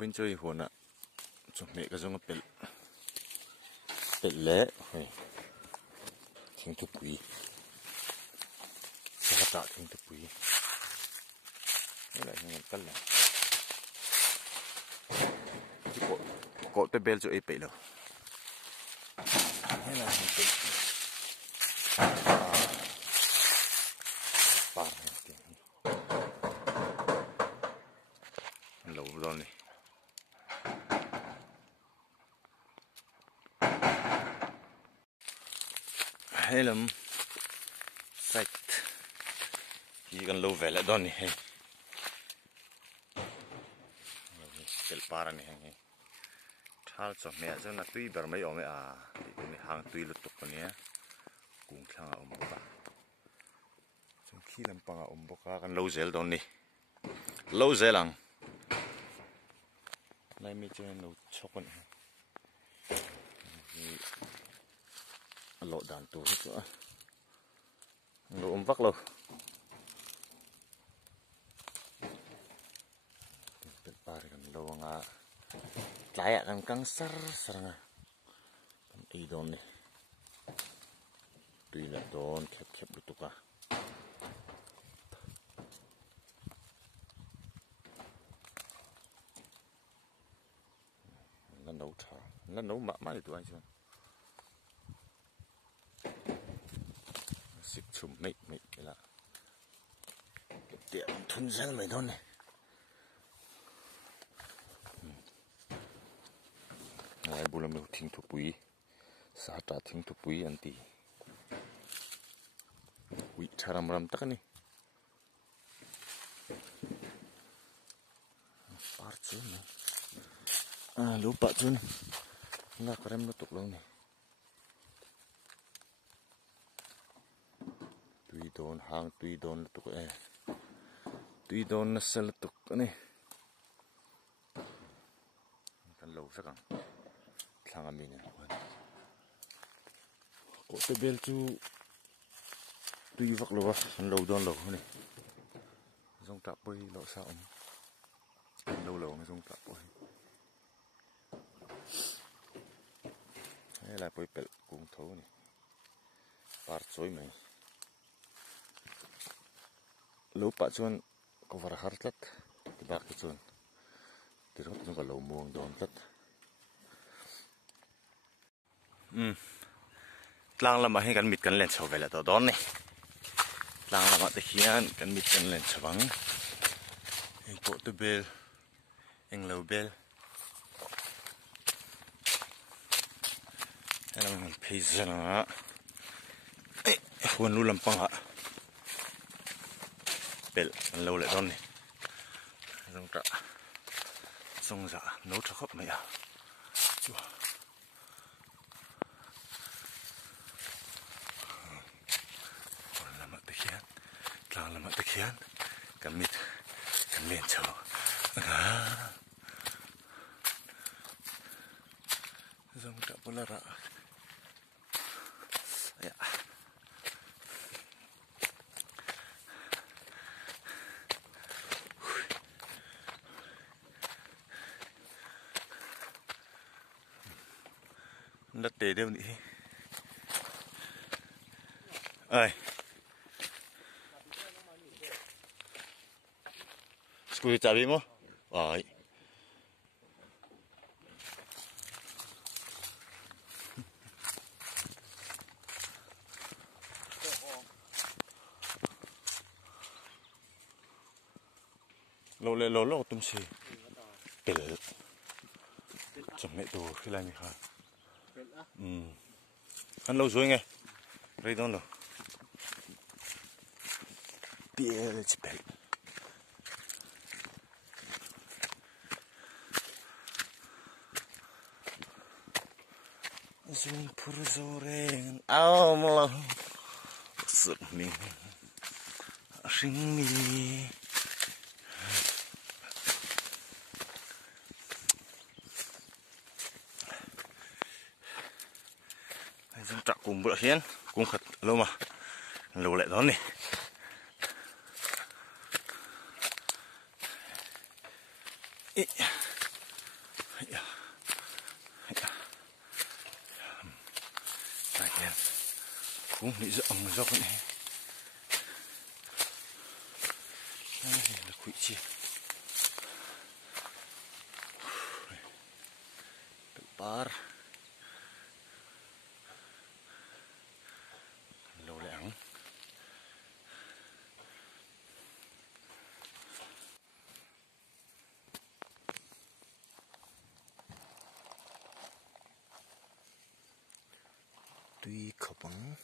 bên chơi hồn ạ, chụp mẹ cái giống cái bể lẽ, thiên thực quý, sao tạo thiên thực quý, cái này hình cân này, cột tới bể cho ấy bể rồi, cái này hình bể, ba lâu rồi này. Hay lắm, sạch, chỉ cần lâu về lại đón này, cái para này, thal cho mẹ cho nó tùy bờ mấy ông ấy à, thì cái này hàng tùy lụt tục cái này, cũng thằng ông bố cả, trong khi làm bằng ông bố cả cần lâu dễ đón này, lâu dễ lắm, này mới cho nó chọc này. Lộ đàn tù hết rồi, lộ vắt luôn, cái ba cái lâu ngà, trái ạ đang căng sar nè, ý đòn này, tùy là đòn khép được tục à, lần nấu mạ thì tụi anh chưa. Xịt chùm mịt cái là cái tiệm thân dân mày thôi này, này bù làm được thinh thuộc quý, sa trả thinh thuộc quý anh tì, quý charam tắc này, par chun này, lupa chun, nggak keren nó tục luôn này. Tùy đồn hàng tùy đồn tục ấy, tùy đồn nó sẽ tục cái này, cần lâu sắc càng, thằng anh mình này, có cái bel chú tùy vắt lâu lâu đồn lâu này, giống trap bơi lọ sao, lâu lâu nó giống trap bơi, hay là bơi bel cũng thấu này, par choi mày. Lupa cuman cover hartlet tiba cuman kira tuh kalau muang dompet lang lama kan mit kan len chau vela to don ni lang lama te khian kan mit kan len chawang eng ko to bel eng lo bel elang ngal peizana huan lu lampang ha bel lâu lại đón này giống trả xong dạ nấu cho khóc mày à còn là mặt tây khian là mặt tây khian cầm mít cầm lên chờ giống trả bơ la rạ đất để đâu nhỉ? Ơi, school chả biết không? Rồi. Lâu tụm xì, bể, chồng mẹ đồ khi làm gì hả? Ăn lâu rồi nghe, đây đó rồi, bể chỉ bể, zoom pur zoren, ao mà sụp mình, sinh mi. Giống trạ cùng bữa hiến cùng khật lâu mà lâu lại đó này tiền cũng bị rộng dọc này là quỷ chi tự par lâu lẻng tuy khẩu bằng